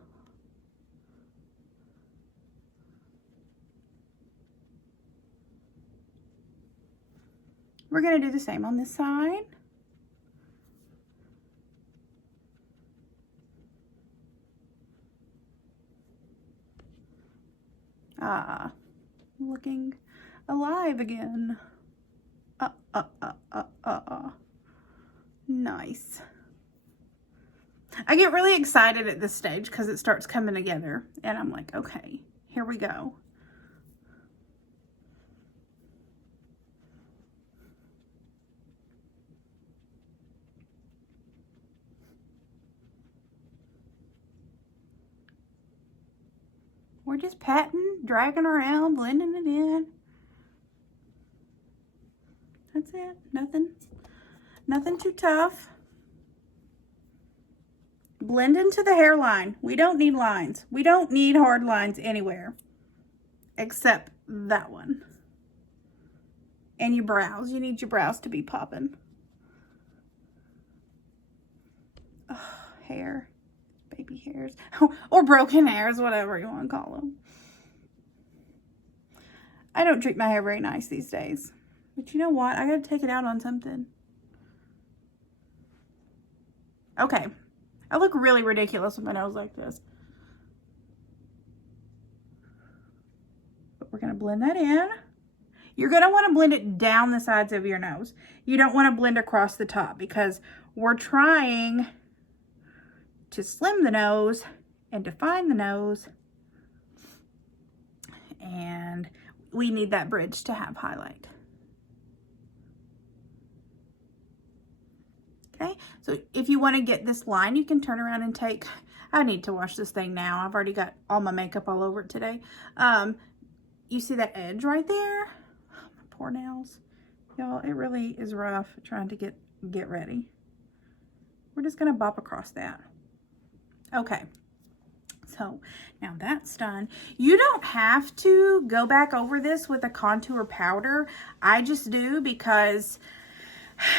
We're going to do the same on this side. Ah, looking alive again. Nice. I get really excited at this stage because it starts coming together, and I'm like, okay, here we go. We're just patting, dragging around, blending it in. That's it. Nothing too tough. Blend into the hairline. We don't need lines. We don't need hard lines anywhere except that one. And your brows. You need your brows to be popping. Oh, hair. Baby hairs. Or broken hairs, whatever you want to call them. I don't treat my hair very nice these days. But you know what? I gotta take it out on something. Okay. I look really ridiculous with my nose like this. But we're gonna blend that in. You're gonna want to blend it down the sides of your nose. You don't want to blend across the top, because we're trying to slim the nose and define the nose. And we need that bridge to have highlight. Okay, so if you want to get this line, you can turn around and take, I need to wash this thing now. I've already got all my makeup all over it today. You see that edge right there? My poor nails. Y'all, it really is rough trying to get ready. We're just going to bop across that. Okay. So now that's done. You don't have to go back over this with a contour powder. I just do because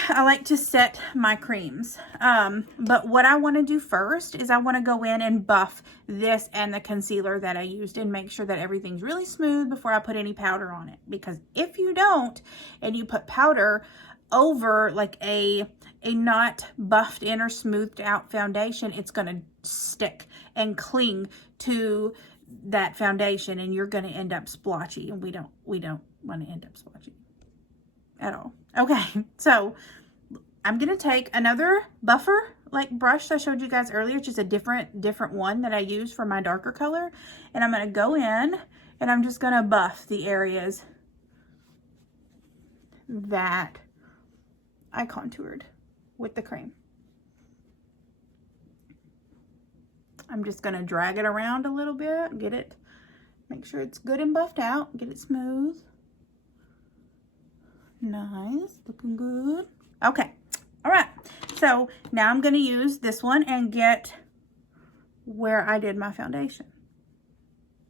I like to set my creams. But what I want to do first is I want to go in and buff this and the concealer that I used and make sure that everything's really smooth before I put any powder on it. Because if you don't, and you put powder over like a not buffed in or smoothed out foundation, it's going to stick and cling to that foundation, and you're going to end up splotchy, and we don't want to end up splotchy at all. Okay, so I'm going to take another buffer like brush I showed you guys earlier, which is a different one that I use for my darker color, and I'm going to go in and I'm just going to buff the areas that I contoured with the cream. I'm just going to drag it around a little bit, get it, make sure it's good and buffed out, get it smooth. Nice, looking good. Okay, all right. So now I'm going to use this one and get where I did my foundation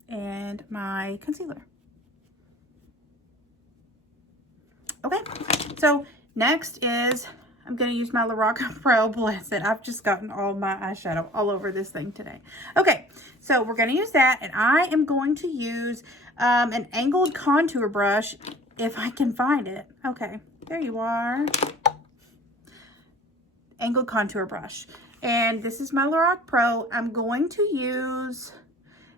and my concealer. Okay, so next is I'm going to use my Lorac Pro. Bless it. I've just gotten all my eyeshadow all over this thing today. Okay, so we're going to use that, and I am going to use an angled contour brush if I can find it. Okay, there you are. Angled contour brush. And this is my Lorac Pro. I'm going to use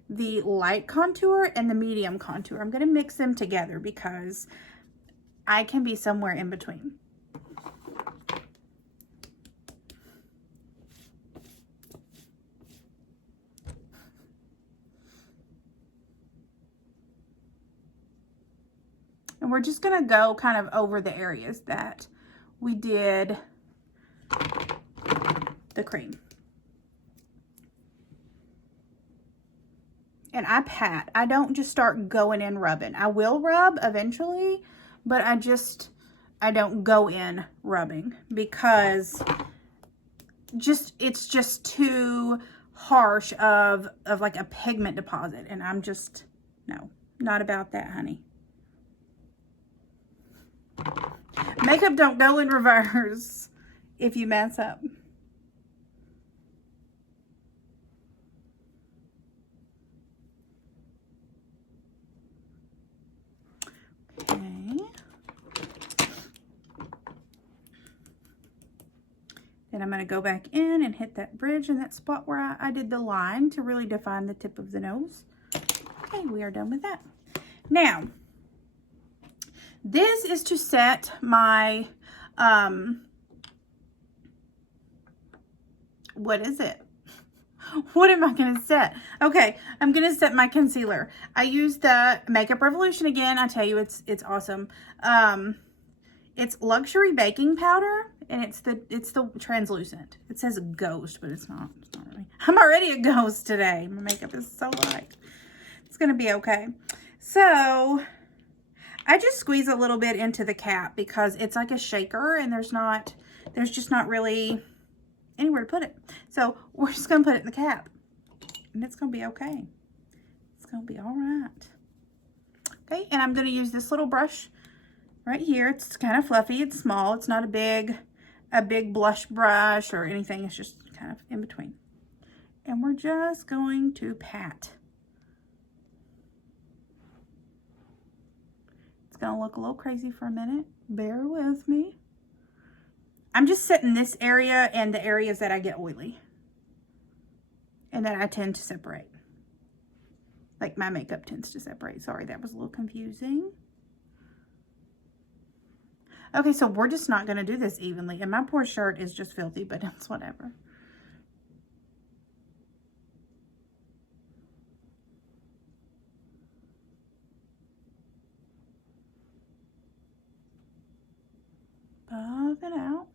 the light contour and the medium contour. I'm going to mix them together because I can be somewhere in between. And we're just going to go kind of over the areas that we did the cream. And I pat. I don't just start going in rubbing. I will rub eventually, but I don't go in rubbing because it's just too harsh of like a pigment deposit. And I'm just, no, not about that, honey. Makeup don't go in reverse if you mess up. Okay. Then I'm going to go back in and hit that bridge in that spot where I did the line to really define the tip of the nose. Okay, we are done with that. Now, this is to set my, what is it? What am I going to set? Okay, I'm going to set my concealer. I use the Makeup Revolution again. I tell you, it's awesome. It's Luxury Baking Powder, and it's the translucent. It says ghost, but it's not really. I'm already a ghost today. My makeup is so light. It's going to be okay. So I just squeeze a little bit into the cap because it's like a shaker, and there's just not really anywhere to put it. So we're just going to put it in the cap, and it's going to be okay. It's going to be all right. Okay, and I'm going to use this little brush right here. It's kind of fluffy. It's small. It's not a big blush brush or anything. It's just kind of in between. And we're just going to pat. It's going to look a little crazy for a minute. Bear with me. I'm just setting this area and the areas that I get oily and that I tend to separate. Like my makeup tends to separate. Sorry, that was a little confusing. Okay, so we're just not going to do this evenly. And my poor shirt is just filthy, but it's whatever. Buff it out.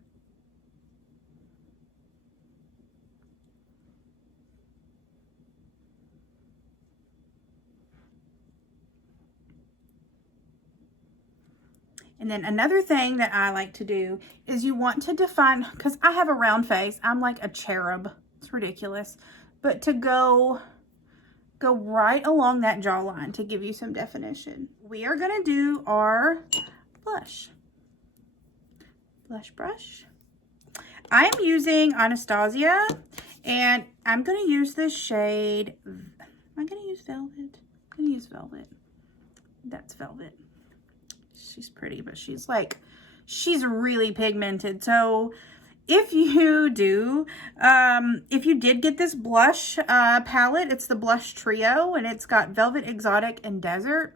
And then another thing that I like to do is you want to define, because I have a round face. I'm like a cherub. It's ridiculous. But to go right along that jawline to give you some definition. We are going to do our blush. Blush brush. I am using Anastasia, and I'm going to use this shade. Am I going to use Velvet? I'm going to use Velvet. That's Velvet. She's pretty, but she's really pigmented. So if you did get this blush palette, it's the Blush Trio, and it's got Velvet, Exotic, and Desert.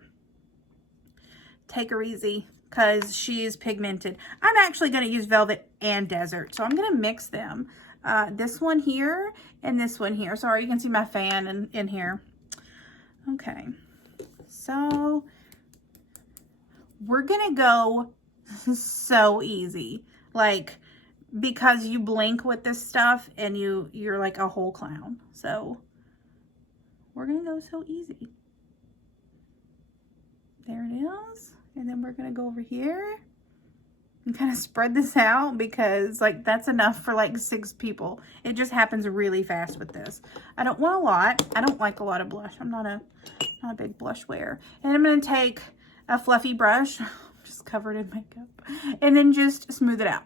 Take her easy, because she's pigmented. I'm actually going to use Velvet and Desert, so I'm going to mix them. This one here and this one here. Sorry, you can see my fan in here. Okay, so we're going to go so easy, like, because you blink with this stuff and you're like a whole clown. So we're going to go so easy. There it is. And then we're going to go over here and kind of spread this out, because like that's enough for like 6 people. It just happens really fast with this. I don't want a lot. I don't like a lot of blush. I'm not a big blush wearer. And I'm going to take a fluffy brush, just covered in makeup, and then just smooth it out.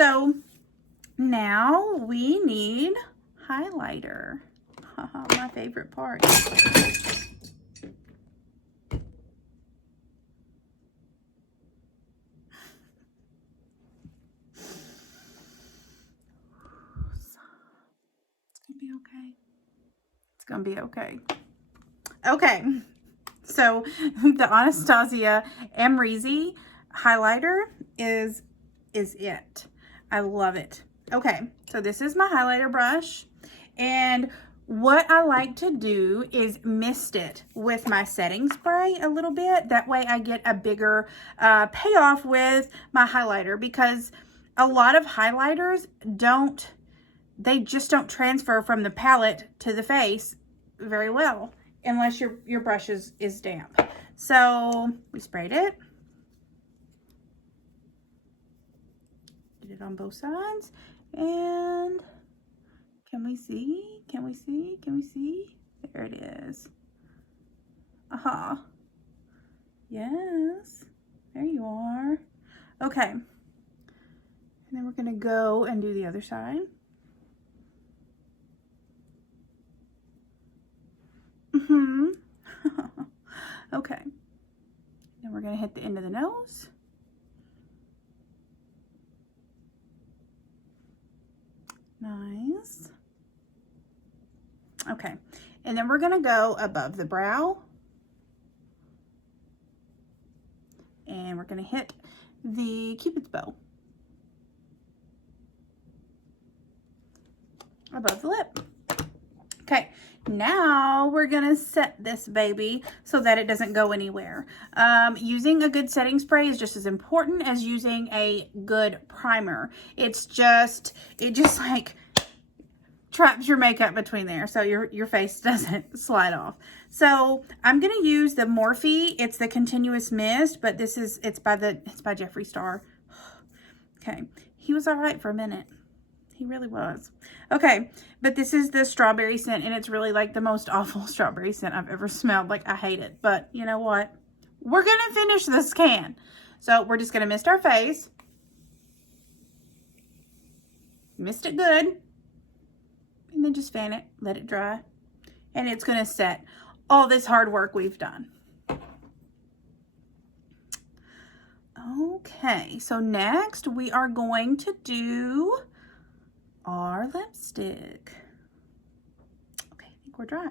So now we need highlighter. My favorite part. It's gonna be okay. Okay, so the Anastasia Amrezy highlighter is it. I love it. Okay, so this is my highlighter brush, and what I like to do is mist it with my setting spray a little bit. That way I get a bigger payoff with my highlighter, because a lot of highlighters they just don't transfer from the palette to the face very well unless your brush is damp. So we sprayed it. Get it on both sides. And can we see? Can we see? Can we see? There it is. Aha. Yes. There you are. Okay. And then we're going to go and do the other side. Okay. Then we're going to hit the end of the nose. Nice. Okay. And then we're going to go above the brow. And we're going to hit the Cupid's bow above the lip. Okay, now we're gonna set this baby so that it doesn't go anywhere. Using a good setting spray is just as important as using a good primer. It just like traps your makeup between there so your face doesn't slide off. So I'm gonna use the Morphe. It's the Continuous Mist, but it's by Jeffree Star. Okay, he was all right for a minute. He really was. Okay, but this is the strawberry scent, and it's really like the most awful strawberry scent I've ever smelled. Like, I hate it, but you know what? We're gonna finish this can. So we're just gonna mist our face. Mist it good. And then just fan it, let it dry. And it's gonna set all this hard work we've done. Okay, so next we are going to do our lipstick. Okay, I think we're dry.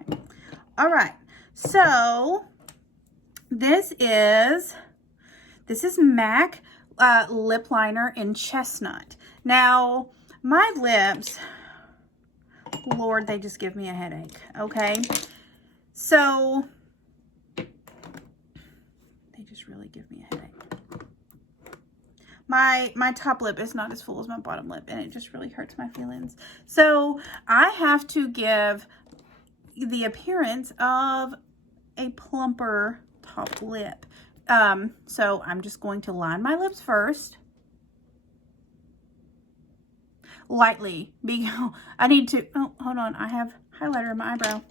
All right, so this is MAC lip liner in Chestnut. Now, my lips, Lord, they just give me a headache, okay? So, they just really give me a headache. My top lip is not as full as my bottom lip, and it just really hurts my feelings. So I have to give the appearance of a plumper top lip. So I'm just going to line my lips first. Lightly. I need to, oh, hold on. I have highlighter in my eyebrow.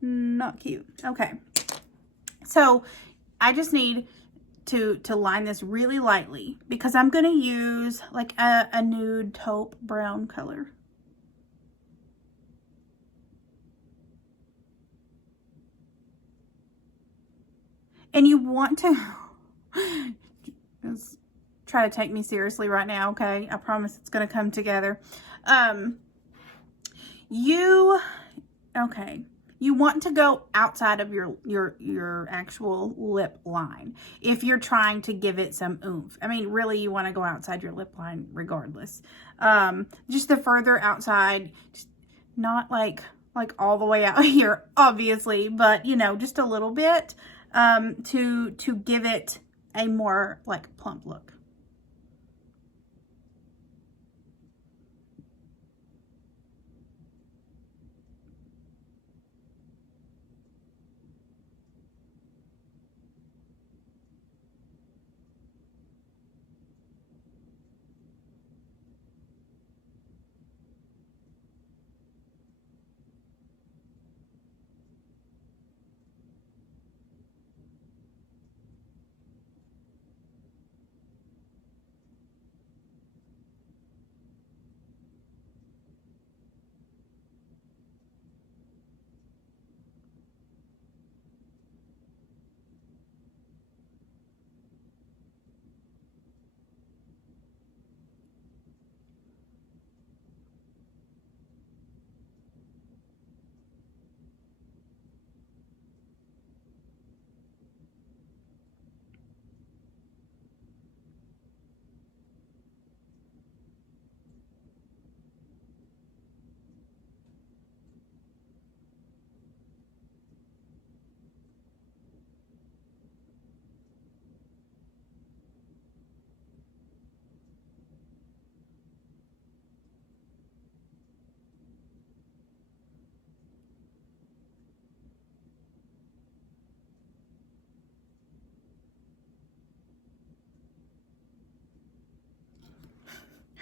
Not cute. Okay. So I just need to line this really lightly because I'm going to use like a nude taupe brown color. And you want to try to take me seriously right now, okay? I promise it's going to come together. Okay. You want to go outside of your actual lip line if you're trying to give it some oomph. I mean, really, you want to go outside your lip line regardless. Just the further outside, just not like all the way out here, obviously, but you know, just a little bit to give it a more like plump look.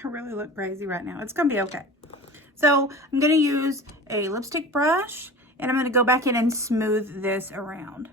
I really look crazy right now. It's going to be okay. So I'm going to use a lipstick brush, and I'm going to go back in and smooth this around.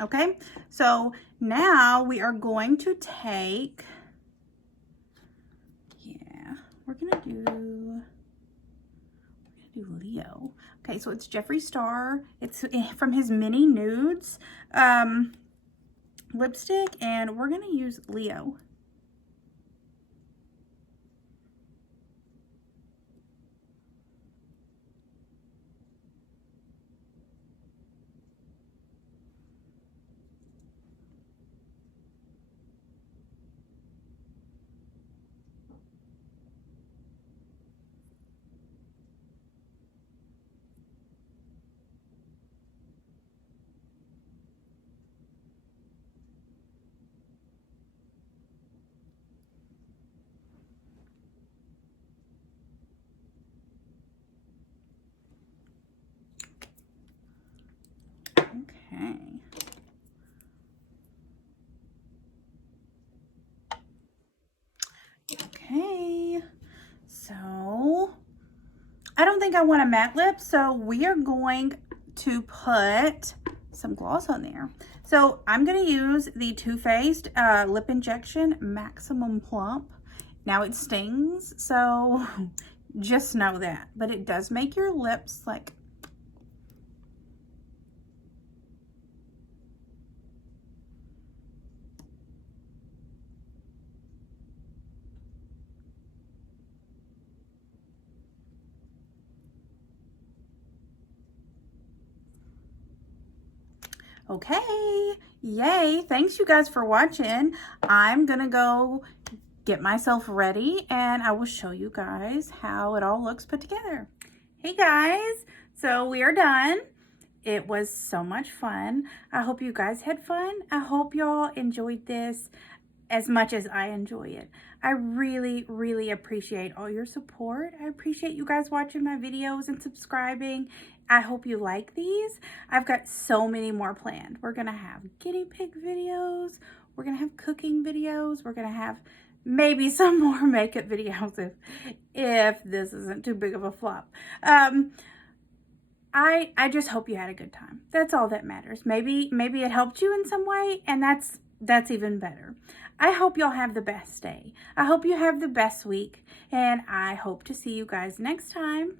Okay, so now we are going to take, we're gonna do Leo. Okay, so it's Jeffree Star. It's from his Mini Nudes lipstick, and we're gonna use Leo. Okay. Okay, so I don't think I want a matte lip, so we are going to put some gloss on there. So I'm going to use the Too Faced Lip Injection Maximum Plump. Now it stings, so just know that. But it does make your lips like... Okay, yay. Thanks you guys for watching. I'm gonna go get myself ready and I will show you guys how it all looks put together. Hey guys, so we are done. It was so much fun. I hope you guys had fun. I hope y'all enjoyed this as much as I enjoy it. I really, really appreciate all your support. I appreciate you guys watching my videos and subscribing. I hope you like these. I've got so many more planned. We're gonna have guinea pig videos. We're gonna have cooking videos. We're gonna have maybe some more makeup videos if this isn't too big of a flop. I just hope you had a good time. That's all that matters. Maybe it helped you in some way, and that's even better. I hope y'all have the best day. I hope you have the best week, and I hope to see you guys next time.